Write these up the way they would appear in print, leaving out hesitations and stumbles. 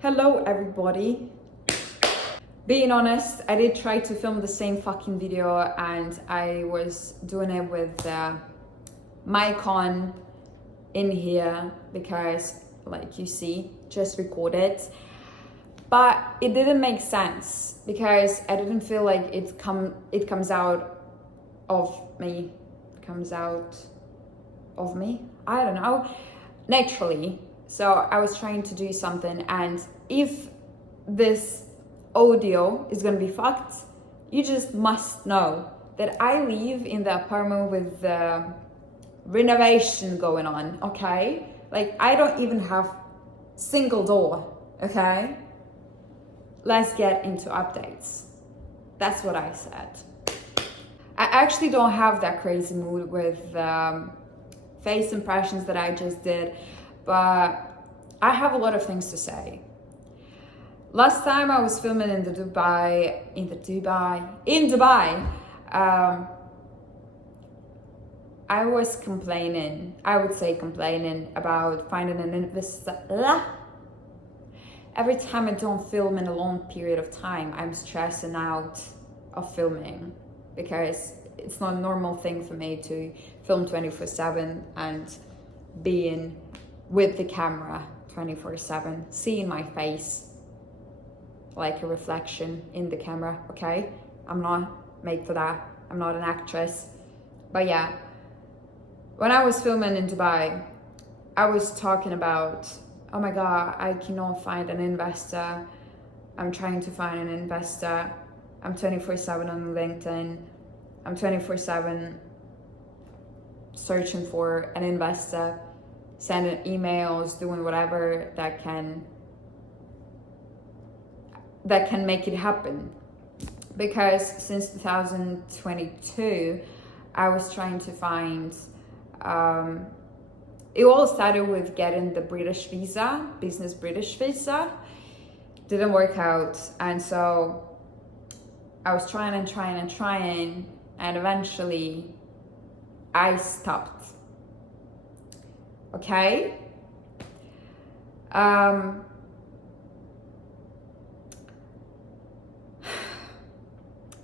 Hello everybody. Being honest, I did try to film the same fucking video and I was doing it with the mic on in here because, like you see, just record it. But it didn't make sense because I didn't feel like it comes out of me. I don't know. Naturally. So I was trying to do something, and if this audio is gonna be fucked, you just must know that I live in the apartment with the renovation going on, okay? Like, I don't even have single door, okay? Let's get into updates. That's what I said. I actually don't have that crazy mood with face impressions that I just did, but I have a lot of things to say. Last time I was filming in Dubai, I was complaining about finding an investor. Every time I don't film in a long period of time, I'm stressing out of filming because it's not a normal thing for me to film 24/7 and being with the camera 24/7, seeing my face like a reflection in the camera, okay? I'm not made for that. I'm not an actress. But yeah, when I was filming in Dubai, I was talking about, oh my God, I cannot find an investor. I'm trying to find an investor. I'm 24/7 on LinkedIn. I'm 24/7 searching for an investor, sending emails, doing whatever that can make it happen. Because since 2022, I was trying to find, it all started with getting the British visa, business British visa. Didn't work out. And so I was trying, and eventually I stopped. Okay?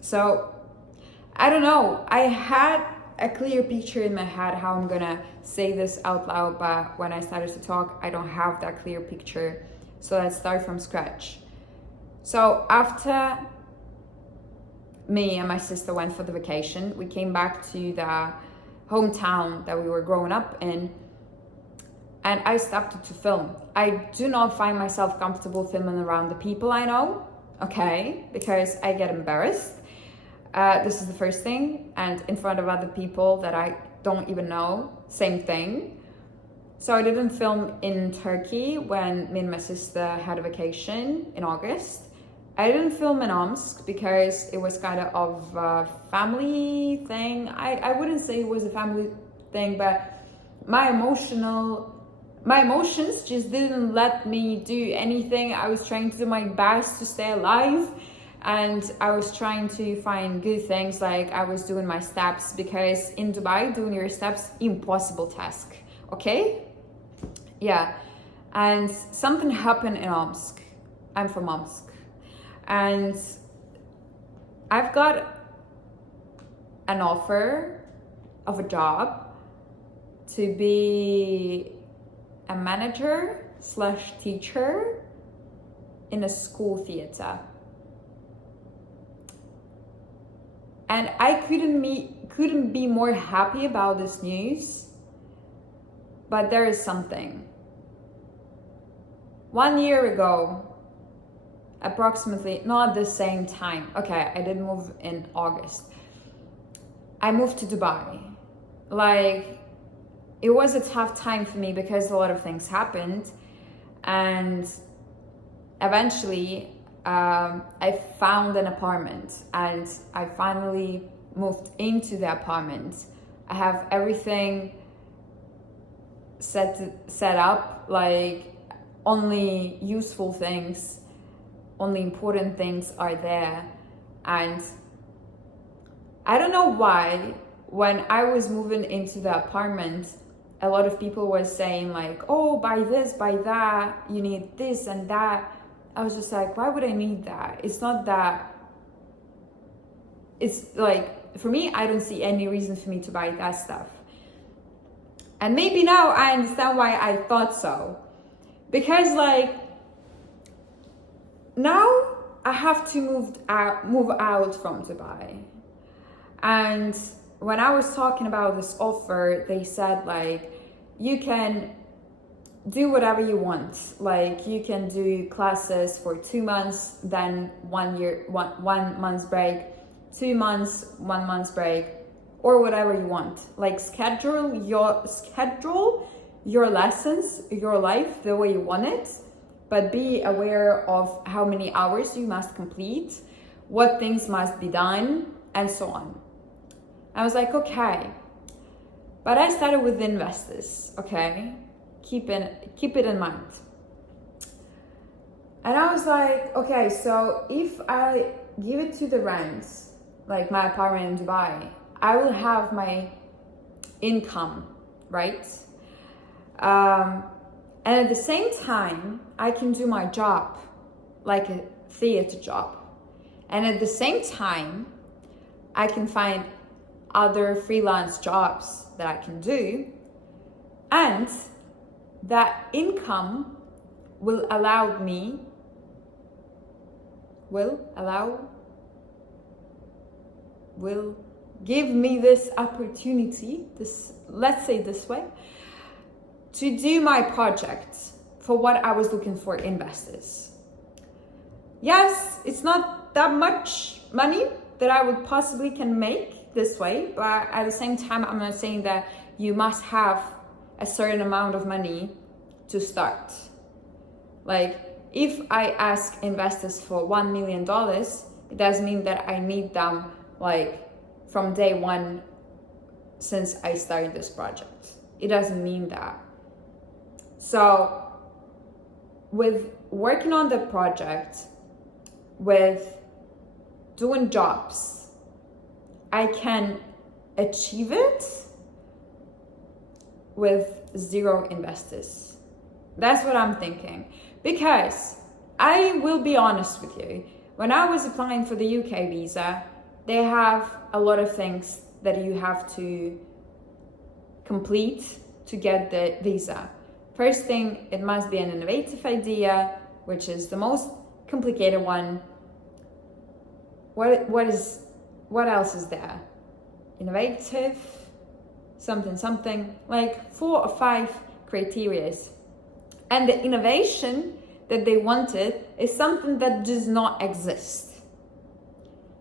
So, I don't know. I had a clear picture in my head how I'm gonna say this out loud, but when I started to talk, I don't have that clear picture. So let's start from scratch. So after me and my sister went for the vacation, we came back to the hometown that we were growing up in, and I started to film. I do not find myself comfortable filming around the people I know, okay, because I get embarrassed. This is the first thing, and in front of other people that I don't even know, same thing. So I didn't film in Turkey when me and my sister had a vacation in August. I didn't film in Omsk because it was kind of a family thing. I wouldn't say it was a family thing, but my emotions just didn't let me do anything. I was trying to do my best to stay alive, and I was trying to find good things, like I was doing my steps, because in Dubai, doing your steps, impossible task, okay? Yeah, and something happened in Omsk. I'm from Omsk. And I've got an offer of a job to be a manager / teacher in a school theater. And I couldn't be more happy about this news, but there is something. 1 year ago, approximately, not at the same time. Okay, I did move in August. I moved to Dubai. Like, it was a tough time for me because a lot of things happened. And eventually, I found an apartment and I finally moved into the apartment. I have everything set up, like only useful things, only important things are there. And I don't know why, when I was moving into the apartment, a lot of people were saying like, oh, buy this, buy that, you need this and that. I was just like, why would I need that? It's not that, it's like, for me, I don't see any reason for me to buy that stuff. And maybe now I understand why I thought so. Because like, now I have to move out from Dubai. And when I was talking about this offer, they said like, you can do whatever you want. Like you can do classes for 2 months, then 1 year, one month's break, 2 months, 1 month's break, or whatever you want. Like schedule your lessons, your life the way you want it, but be aware of how many hours you must complete, what things must be done, and so on. I was like, okay. But I started with investors, okay? Keep it in mind. And I was like, okay, so if I give it to the rent, like my apartment in Dubai, I will have my income, right? And at the same time, I can do my job, like a theater job. And at the same time, I can find other freelance jobs that I can do. And that income will give me this opportunity, let's say this way, to do my project for what I was looking for investors. Yes, it's not that much money that I would possibly can make this way, but at the same time, I'm not saying that you must have a certain amount of money to start. Like if I ask investors for $1 million, it doesn't mean that I need them like from day one since I started this project. It doesn't mean that. So with working on the project, with doing jobs, I can achieve it with 0 investors. That's what I'm thinking. Because I will be honest with you, when I was applying for the UK visa, they have a lot of things that you have to complete to get the visa. First thing, it must be an innovative idea, which is the most complicated one. What else is there? Innovative, something, like 4 or 5 criteria. And the innovation that they wanted is something that does not exist.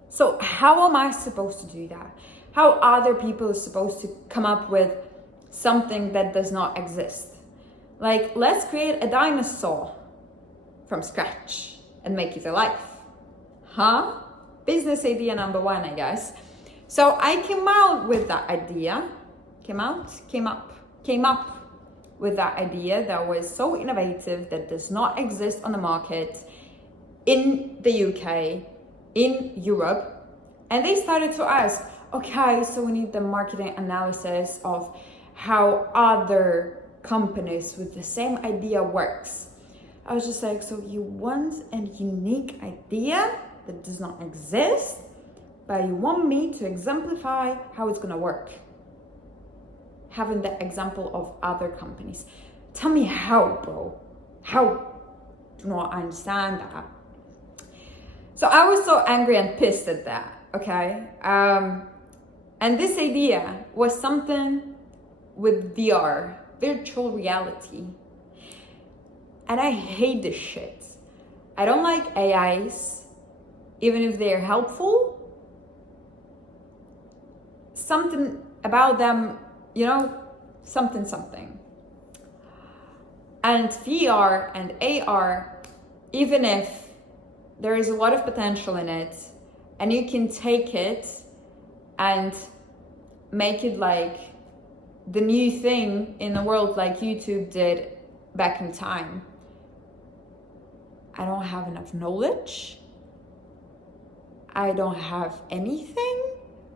So how am I supposed to do that? How are other people supposed to come up with something that does not exist? Like, let's create a dinosaur from scratch and make it alive. Huh? Business idea number 1, I guess. So I came up with that idea, came up with that idea that was so innovative that does not exist on the market in the UK, in Europe. And they started to ask, okay, so we need the marketing analysis of how other companies with the same idea works. I was just like, so you want a unique idea that does not exist, but you want me to exemplify how it's gonna work, having the example of other companies. Tell me how, bro. How? Do not understand that. So I was so angry and pissed at that, okay? And this idea was something with VR, virtual reality. And I hate this shit. I don't like AIs, even if they're helpful. Something about them, you know, something. And VR and AR, even if there is a lot of potential in it, and you can take it and make it like the new thing in the world, like YouTube did back in time. I don't have enough knowledge. I don't have anything.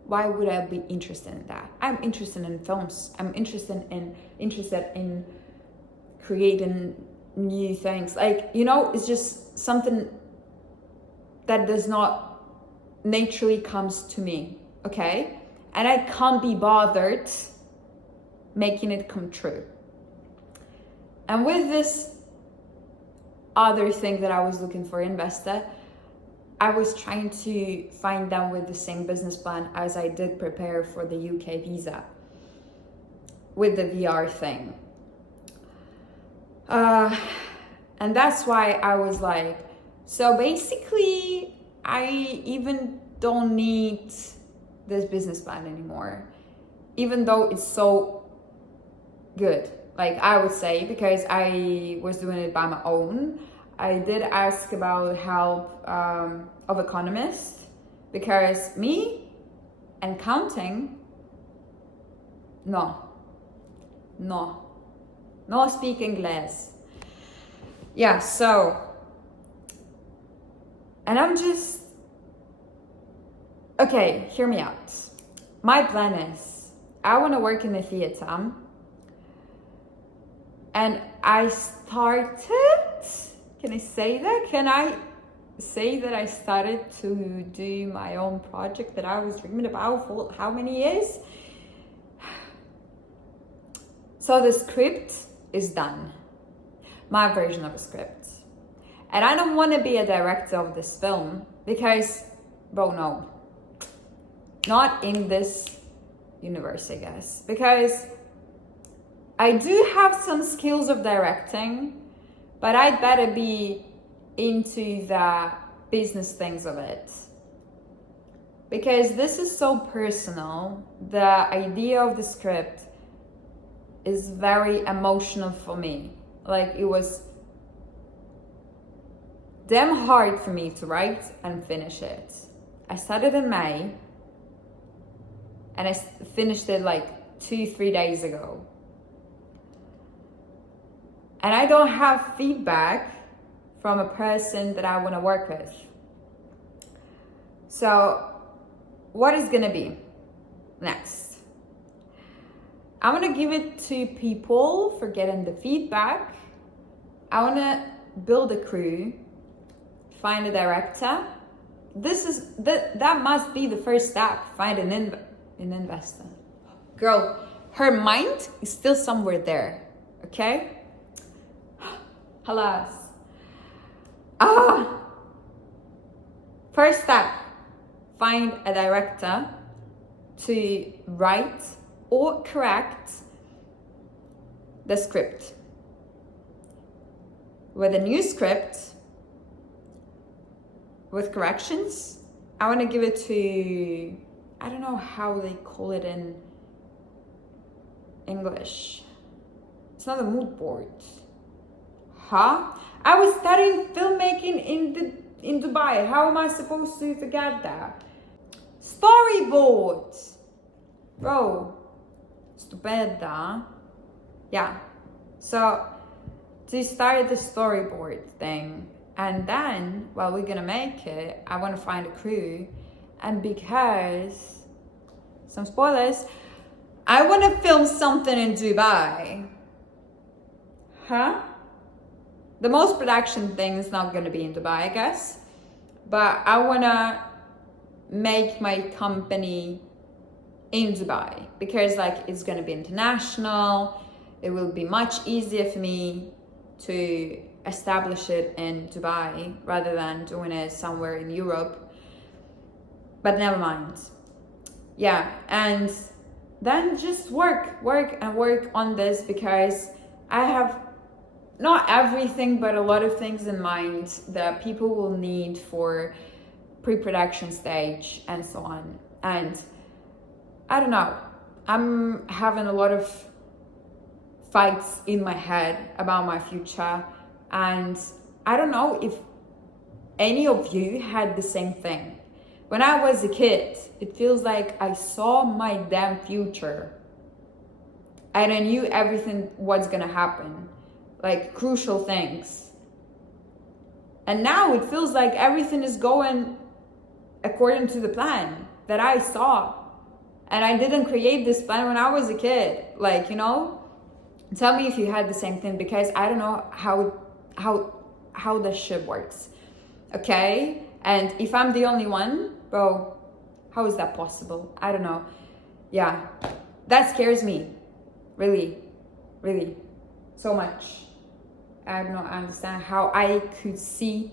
Why would I be interested in that? I'm interested in films. I'm interested in creating new things. Like, you know, it's just something that does not naturally comes to me, okay? And I can't be bothered making it come true. And with this other thing that I was looking for investor, I was trying to find them with the same business plan as I did prepare for the UK visa with the VR thing. And that's why I was like, so basically I even don't need this business plan anymore, even though it's so good. Like, I would say, because I was doing it by my own. I did ask about help of economists, because me and counting, no speak English. Yeah, so, and I'm just, okay, hear me out. My plan is, I want to work in the theater, and I started, can I say that? Can I say that I started to do my own project that I was dreaming about for how many years? So the script is done, my version of a script. And I don't want to be a director of this film because, well, no, not in this universe, I guess, because I do have some skills of directing, but I'd better be into the business things of it. Because this is so personal, the idea of the script is very emotional for me. Like, it was damn hard for me to write and finish it. I started in May and I finished it like 2-3 days ago. And I don't have feedback from a person that I want to work with. So what is going to be next? I want to give it to people for getting the feedback. I want to build a crew, find a director. That must be the first step. Find an investor. Girl, her mind is still somewhere there. Okay? Alas. First step, find a director to write or correct the script. With a new script, with corrections, I want to give it to, I don't know how they call it in English. It's not a mood board. Huh? I was studying filmmaking in Dubai. How am I supposed to forget that? Storyboard. Bro. Stupenda. Yeah. So, to start the storyboard thing. And then, while we're gonna make it, I want to find a crew. And because, some spoilers, I want to film something in Dubai. Huh? The most production thing is not going to be in Dubai, I guess. But I want to make my company in Dubai because, like, it's going to be international. It will be much easier for me to establish it in Dubai rather than doing it somewhere in Europe. But never mind. Yeah, and then just work on this because I have not everything, but a lot of things in mind that people will need for pre-production stage and so on. And I don't know, I'm having a lot of fights in my head about my future. And I don't know if any of you had the same thing. When I was a kid, it feels like I saw my damn future. And I knew everything what's gonna happen. Like crucial things. And now it feels like everything is going according to the plan that I saw. And I didn't create this plan when I was a kid. Like, you know, tell me if you had the same thing because I don't know how how this shit works. Okay? And if I'm the only one, bro, how is that possible? I don't know. Yeah, that scares me. Really, really, so much. I don't understand how I could see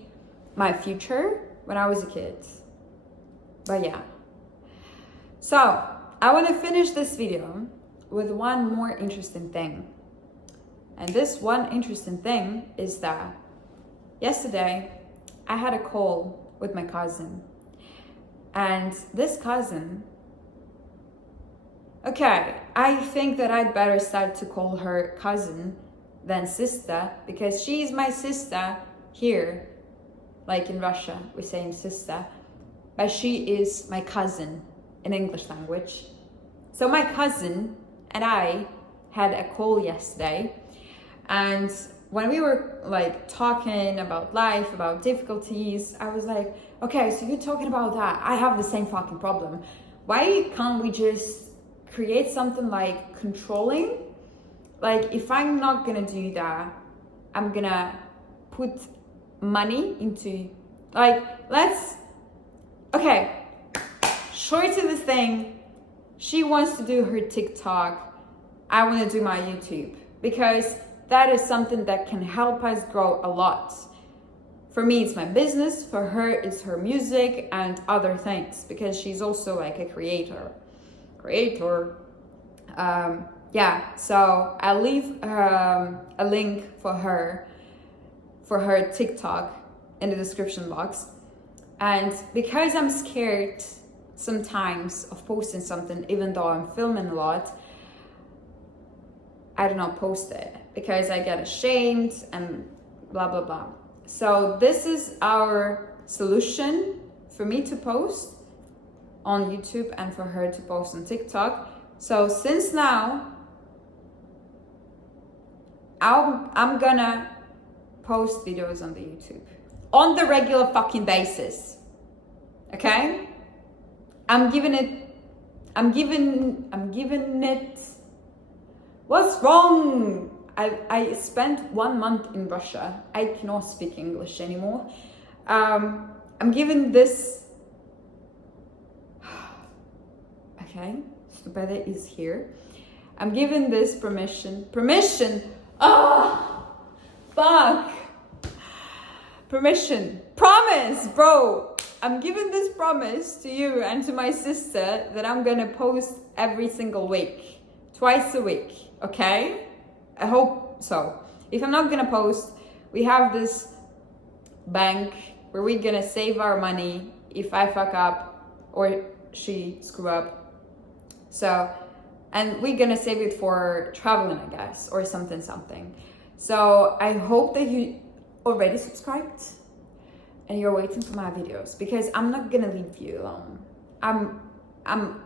my future when I was a kid. But yeah. So, I want to finish this video with one more interesting thing. And this one interesting thing is that yesterday I had a call with my cousin. And this cousin, okay, I think that I'd better start to call her cousin than sister, because she's my sister here. Like in Russia, we say sister, but she is my cousin in English language. So my cousin and I had a call yesterday, and when we were like talking about life, about difficulties, I was like, okay, so you're talking about that. I have the same fucking problem. Why can't we just create something like controlling? Like, if I'm not gonna do that, I'm gonna put money into, like, okay, short to the thing, she wants to do her TikTok, I want to do my YouTube, because that is something that can help us grow a lot. For me, it's my business. For her, it's her music and other things, because she's also like a creator. Yeah, so I'll leave a link for her TikTok in the description box. And because I'm scared sometimes of posting something, even though I'm filming a lot, I do not post it because I get ashamed and blah blah blah. So this is our solution for me to post on YouTube and for her to post on TikTok. So since now I'm gonna post videos on the YouTube on the regular fucking basis. Okay? I'm giving it. What's wrong? I spent 1 month in Russia. I cannot speak English anymore. I'm giving this. Okay, Stupede is here. I'm giving this permission. Oh, fuck. Permission. Promise, bro. I'm giving this promise to you and to my sister that I'm gonna post every single week. Twice a week, okay? I hope so. If I'm not gonna post, we have this bank where we're gonna save our money if I fuck up or she screw up. So, and we're gonna save it for traveling, I guess, or something. So I hope that you already subscribed and you're waiting for my videos, because I'm not gonna leave you alone. I'm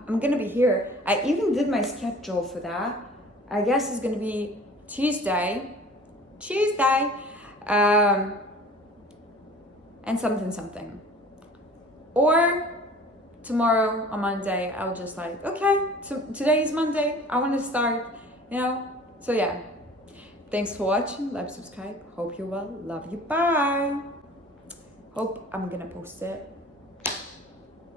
gonna be here. I even did my schedule for that. I guess it's gonna be Tuesday, and something. Or tomorrow on Monday, I'll just like, okay, today is Monday, I want to start, So yeah, thanks for watching, like, subscribe, hope you're well, love you, bye. Hope I'm gonna post it